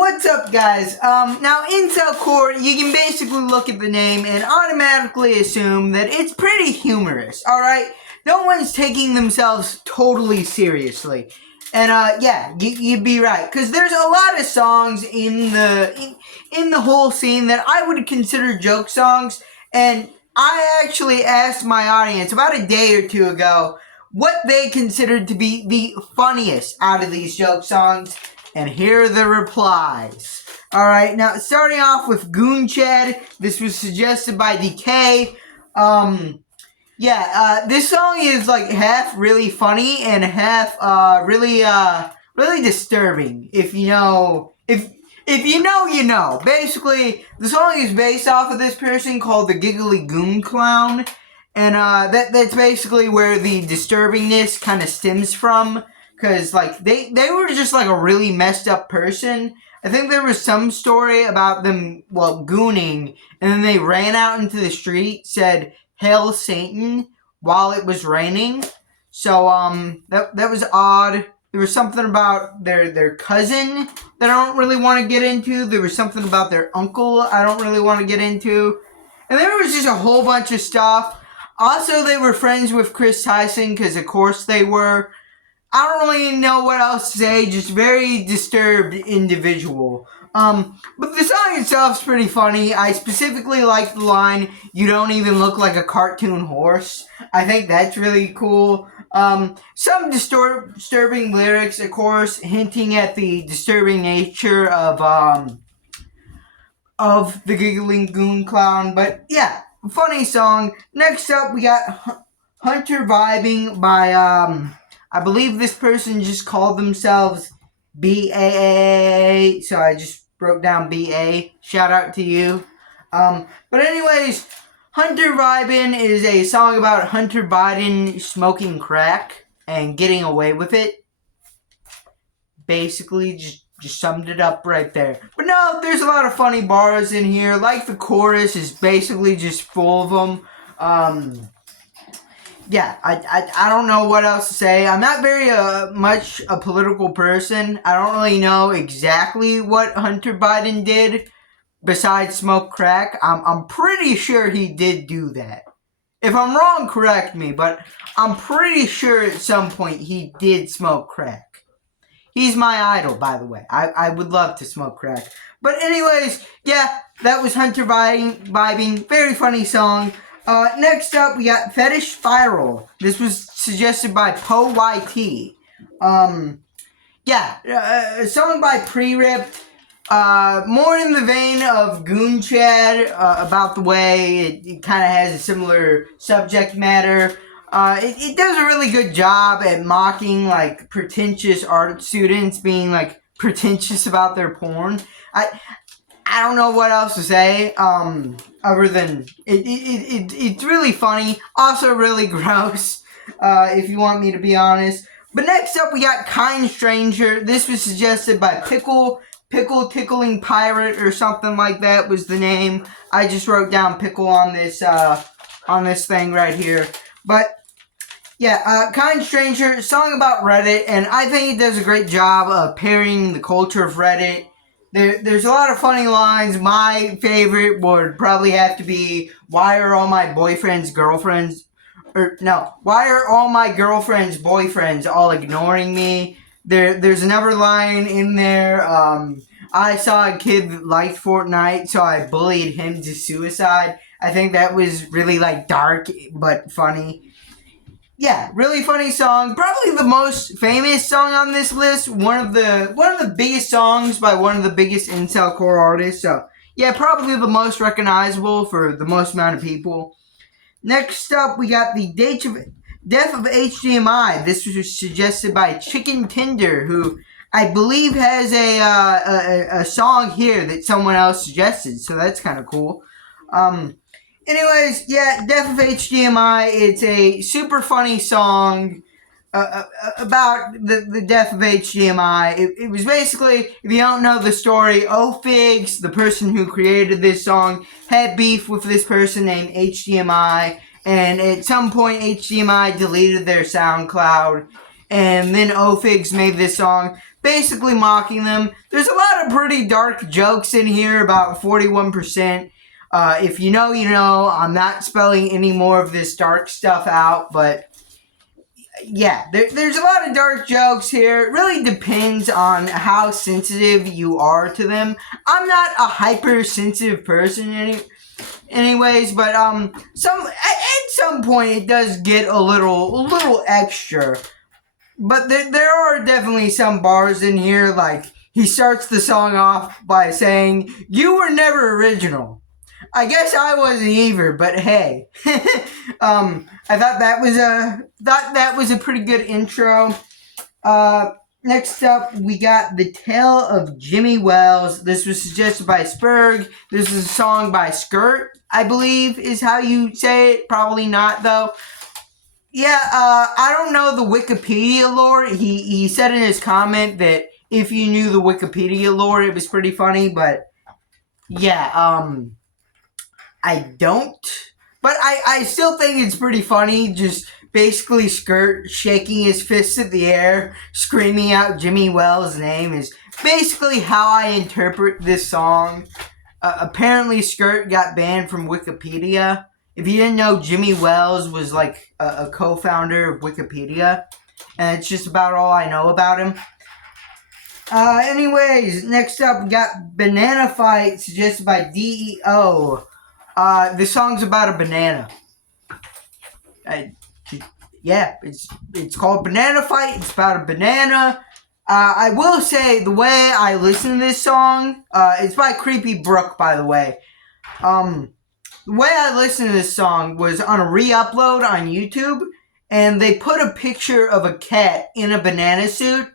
What's up, guys? Now, incelcore, you can basically look at the name and automatically assume that it's pretty humorous, alright? No one's taking themselves totally seriously. And, yeah, you'd be right. Because there's a lot of songs in the whole scene that I would consider joke songs. And I actually asked my audience about a day or two ago what they considered to be the funniest out of these joke songs. And here are the replies. Alright, now starting off with Goon Chad. This was suggested by DK. This song is like half really funny and half really disturbing. If you know, if you know, you know. Basically, the song is based off of this person called the Giggly Goon Clown. And that's basically where the disturbingness kind of stems from. Because, like, they were just, like, a really messed up person. I think there was some story about them, well, gooning, and then they ran out into the street, said, "Hail Satan," while it was raining. So, that was odd. There was something about their cousin that I don't really want to get into. There was something about their uncle I don't really want to get into. And there was just a whole bunch of stuff. Also, they were friends with Chris Tyson, because of course they were. I don't really know what else to say, just very disturbed individual. But the song itself is pretty funny. I specifically like the line, "You don't even look like a cartoon horse." I think that's really cool. Some disturbing lyrics, of course, hinting at the disturbing nature of the Giggling Goon Clown. But yeah, funny song. Next up, we got Hunter Vibing by, I believe this person just called themselves BAA, so I just wrote down BA. Shout out to you. But anyways, Hunter Vibin' is a song about Hunter Biden smoking crack and getting away with it. Basically, just summed it up right there. But no, there's a lot of funny bars in here. Like the chorus is basically just full of them. Yeah, I don't know what else to say. I'm not very much a political person. I don't really know exactly what Hunter Biden did besides smoke crack. I'm pretty sure he did do that. If I'm wrong, correct me, but I'm pretty sure at some point he did smoke crack. He's my idol, by the way. I would love to smoke crack. But anyways, yeah, that was Hunter Vibing. Very funny song. Next up, we got Fetish Spiral. This was suggested by Po YT. A song by Pre-Ripped. More in the vein of Goon Chad, about the way it kind of has a similar subject matter. It does a really good job at mocking, like, pretentious art students being, like, pretentious about their porn. I don't know what else to say, other than it's really funny, also really gross, if you want me to be honest. But next up, we got Kind Stranger. This was suggested by Pickle Tickling Pirate, or something like that was the name. I just wrote down Pickle on this thing right here. But yeah, Kind Stranger, song about Reddit, and I think it does a great job of parrying the culture of Reddit. There's a lot of funny lines. My favorite would probably have to be, "Why are all my boyfriend's girlfriends..." "Why are all my girlfriend's boyfriends all ignoring me?" There's another line in there, "I saw a kid that liked Fortnite, so I bullied him to suicide." I think that was really, like, dark, but funny. Yeah, really funny song. Probably the most famous song on this list. One of the biggest songs by one of the biggest incelcore artists. So, yeah, probably the most recognizable for the most amount of people. Next up, we got the Death of HDMI. This was suggested by Chicken Tinder, who I believe has a song here that someone else suggested. So that's kind of cool. Anyways, yeah, Death of HDMI, it's a super funny song about the death of HDMI. It was basically, if you don't know the story, ofigz, the person who created this song, had beef with this person named HDMI, and at some point HDMI deleted their SoundCloud, and then ofigz made this song. basically mocking them. There's a lot of pretty dark jokes in here, about 41%. If you know, you know. I'm not spelling any more of this dark stuff out, but yeah, there's a lot of dark jokes here. It really depends on how sensitive you are to them. I'm not a hypersensitive person anyways, but at some point it does get a little extra. But there are definitely some bars in here, like he starts the song off by saying, "You were never original." I guess I wasn't either, but hey. I thought that was a pretty good intro. Next up, we got The Tale of Jimmy Wells. This was suggested by Spurg. This is a song by Skirt, I believe is how you say it. Probably not, though. Yeah, I don't know the Wikipedia lore. He said in his comment that if you knew the Wikipedia lore, it was pretty funny, but yeah, I don't. But I still think it's pretty funny, just basically Skirt shaking his fist at the air, screaming out Jimmy Wells' name is basically how I interpret this song. Apparently Skirt got banned from Wikipedia. If you didn't know, Jimmy Wells was like a co-founder of Wikipedia, and it's just about all I know about him. Anyways, next up we got Banana Fight, suggested by DEO. This song's about a banana. Yeah, it's called Banana Fight. It's about a banana. I will say, the way I listen to this song, it's by Creepy Brook, by the way. The way I listened to this song was on a re-upload on YouTube, and they put a picture of a cat in a banana suit,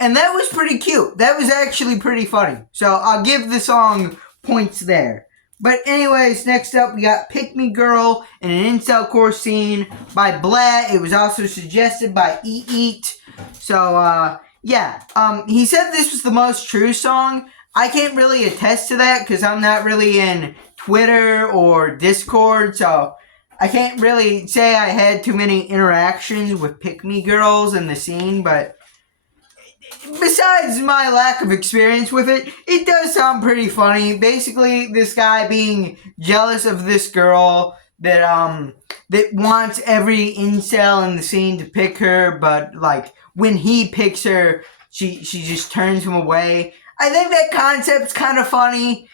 and that was pretty cute. That was actually pretty funny. So I'll give the song points there. But anyways, next up we got Pick Me Girl in an incelcore scene by Blatt. It was also suggested by Eat. So yeah, he said this was the most true song. I can't really attest to that because I'm not really in Twitter or Discord, so I can't really say I had too many interactions with Pick Me Girls in the scene, but besides my lack of experience with it, it does sound pretty funny. Basically, this guy being jealous of this girl that wants every incel in the scene to pick her, but like when he picks her, she just turns him away. I think that concept's kind of funny.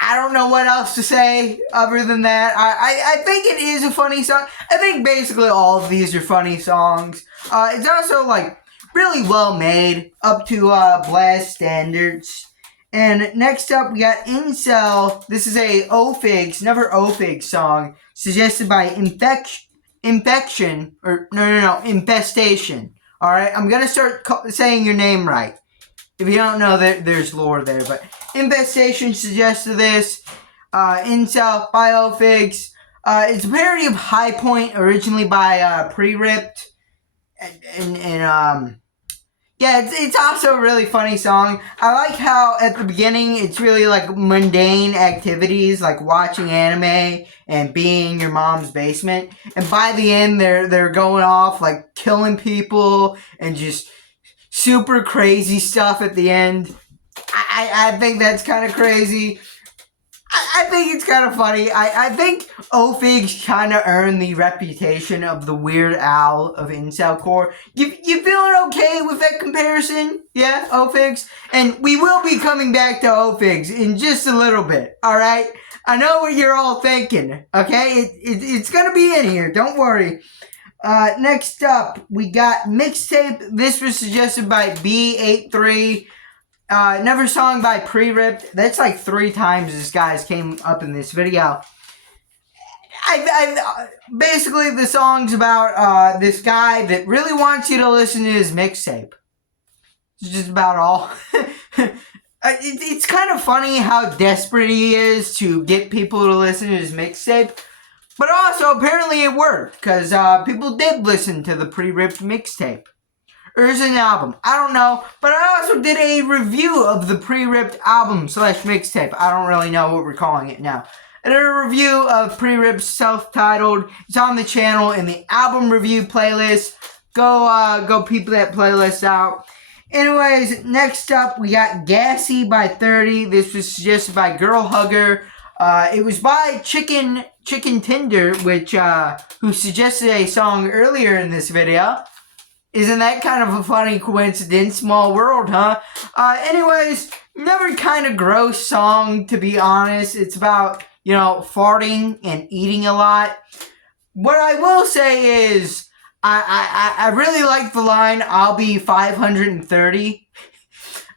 I don't know what else to say other than that. I think it is a funny song. I think basically all of these are funny songs. It's also like really well made, up to Blast standards. And next up we got Incel. This is a ofigz, never ofigz song, suggested by Infestation. Alright, I'm gonna start saying your name right. If you don't know, there's lore there, but Infestation suggested this. Incel by ofigz. It's a parody of High Point, originally by Pre-Ripped. And yeah, it's also a really funny song. I like how at the beginning it's really like mundane activities, like watching anime and being in your mom's basement. And by the end, they're going off like killing people and just super crazy stuff at the end. I think that's kind of crazy. I think it's kind of funny. I think ofigz kind of earned the reputation of the Weird Al of incelcore. You feeling okay with that comparison? Yeah, ofigz? And we will be coming back to ofigz in just a little bit, alright? I know what you're all thinking, okay? It's gonna be in here, don't worry. Next up, we got Mixtape. This was suggested by B83. Never Song by Pre-Ripped. That's like 3 times this guy's came up in this video. Basically, the song's about this guy that really wants you to listen to his mixtape. It's just about all. It's kind of funny how desperate he is to get people to listen to his mixtape. But also, apparently it worked, because people did listen to the Pre-Ripped mixtape. Or is it an album? I don't know. But I also did a review of the Pre-Ripped album / mixtape. I don't really know what we're calling it now. I did a review of Pre-Ripped self-titled. It's on the channel in the album review playlist. Go peep that playlist out. Anyways, next up we got Gassy by 30. This was suggested by Girl Hugger. It was by Chicken Tinder, which who suggested a song earlier in this video. Isn't that kind of a funny coincidence? Small world, huh? Anyways, another kind of gross song, to be honest. It's about, farting and eating a lot. What I will say is, I really like the line, I'll be 530.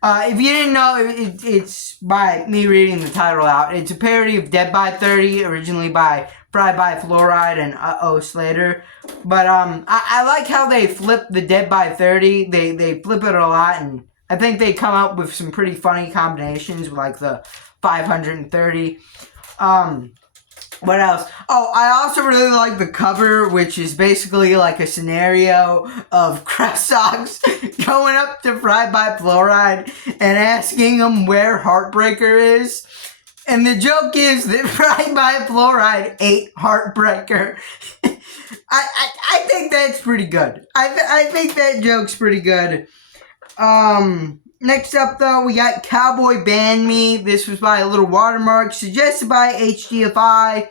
If you didn't know, it's by me reading the title out. It's a parody of Dead by 30, originally by Fried by Fluoride and Uh-Oh Slater. But I like how they flip the Dead by 30. They flip it a lot, and I think they come up with some pretty funny combinations, like the 530. What else? Oh, I also really like the cover, which is basically like a scenario of Crust Socks going up to Fried by Fluoride and asking him where Heartbreaker is. And the joke is that Fried by Fluoride ate Heartbreaker. I think that's pretty good. I think that joke's pretty good. Next up, though, we got Cowboy Band Me. This was by a Little Watermark, suggested by HDFI.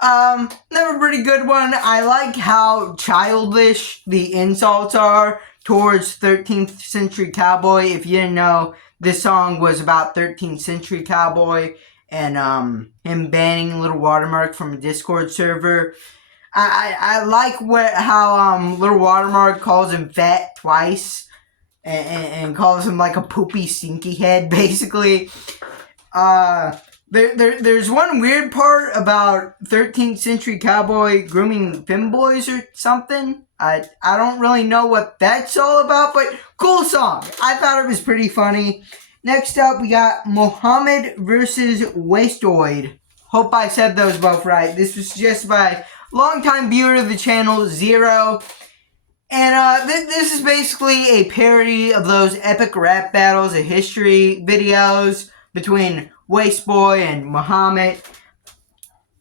Another pretty good one. I like how childish the insults are towards 13th Century Cowboy. If you didn't know, this song was about 13th Century Cowboy and him banning Little Watermark from a Discord server. I like how Little Watermark calls him fat twice. And calls him like a poopy stinky head, basically. There's one weird part about 13th Century Cowboy grooming femboys or something. I don't really know what that's all about, but cool song. I thought it was pretty funny. Next up, we got Mohammed versus Wastoid. Hope I said those both right. This was suggested by longtime viewer of the channel, Zero. And this is basically a parody of those epic rap battles of history videos between Wasteboy and Muhammad.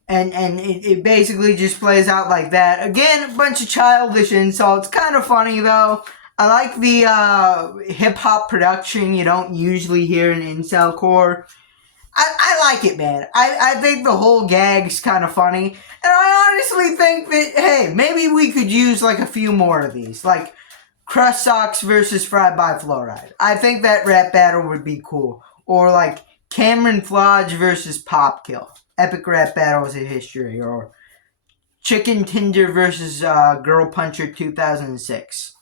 And it basically just plays out like that. Again, a bunch of childish insults. Kind of funny, though. I like the hip-hop production you don't usually hear in incelcore. I like it, man. I think the whole gag's kind of funny. And I honestly think that, hey, maybe we could use like a few more of these. Like Crust Socks versus Fried by Fluoride. I think that rap battle would be cool. Or like Cameron Flodge versus Popkill. Epic rap battles in history. Or Chicken Tinder versus Girl Puncher 2006.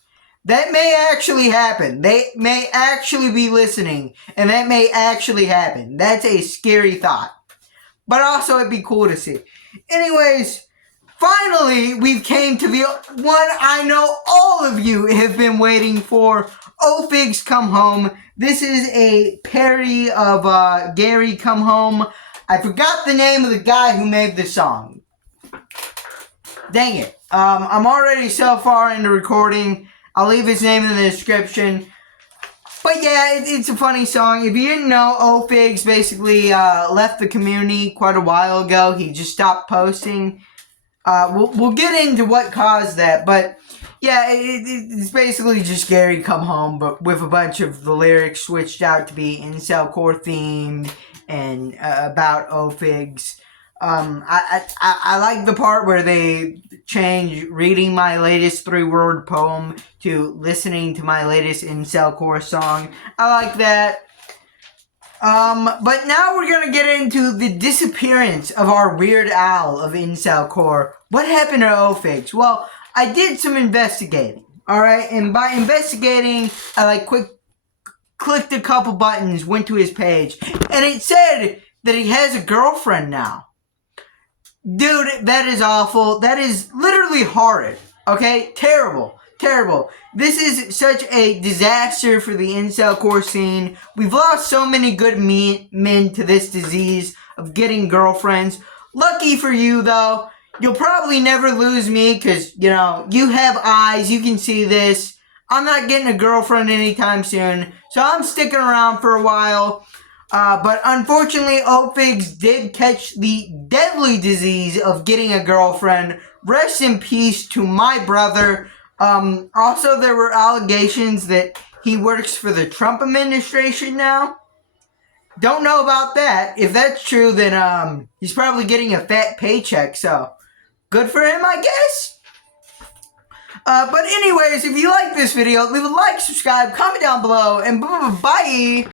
That may actually happen. They may actually be listening, and that may actually happen. That's a scary thought. But also, it'd be cool to see. Anyways, finally, we've came to the one I know all of you have been waiting for. Ofigz Come Home. This is a parody of Gary Come Home. I forgot the name of the guy who made this song. Dang it. I'm already so far into recording. I'll leave his name in the description. But yeah, it's a funny song. If you didn't know, ofigz basically left the community quite a while ago. He just stopped posting. We'll get into what caused that. But yeah, it's basically just Gary Come Home, but with a bunch of the lyrics switched out to be incelcore themed and about ofigz. I like the part where they change reading my latest 3-word poem to listening to my latest incelcore song. I like that. But now we're gonna get into the disappearance of our Weird Al of incelcore. What happened to ofigz? Well, I did some investigating, alright? And by investigating, I clicked a couple buttons, went to his page, and it said that he has a girlfriend now. Dude, that is awful. That is literally horrid. Okay? Terrible. Terrible. This is such a disaster for the incelcore scene. We've lost so many good men to this disease of getting girlfriends. Lucky for you, though. You'll probably never lose me because, you have eyes. You can see this. I'm not getting a girlfriend anytime soon. So I'm sticking around for a while. But unfortunately, ofigz did catch the deadly disease of getting a girlfriend. Rest in peace to my brother. Also, there were allegations that he works for the Trump administration now. Don't know about that. If that's true, then he's probably getting a fat paycheck, so good for him, I guess. But anyways, if you like this video, leave a like, subscribe, comment down below, and bye.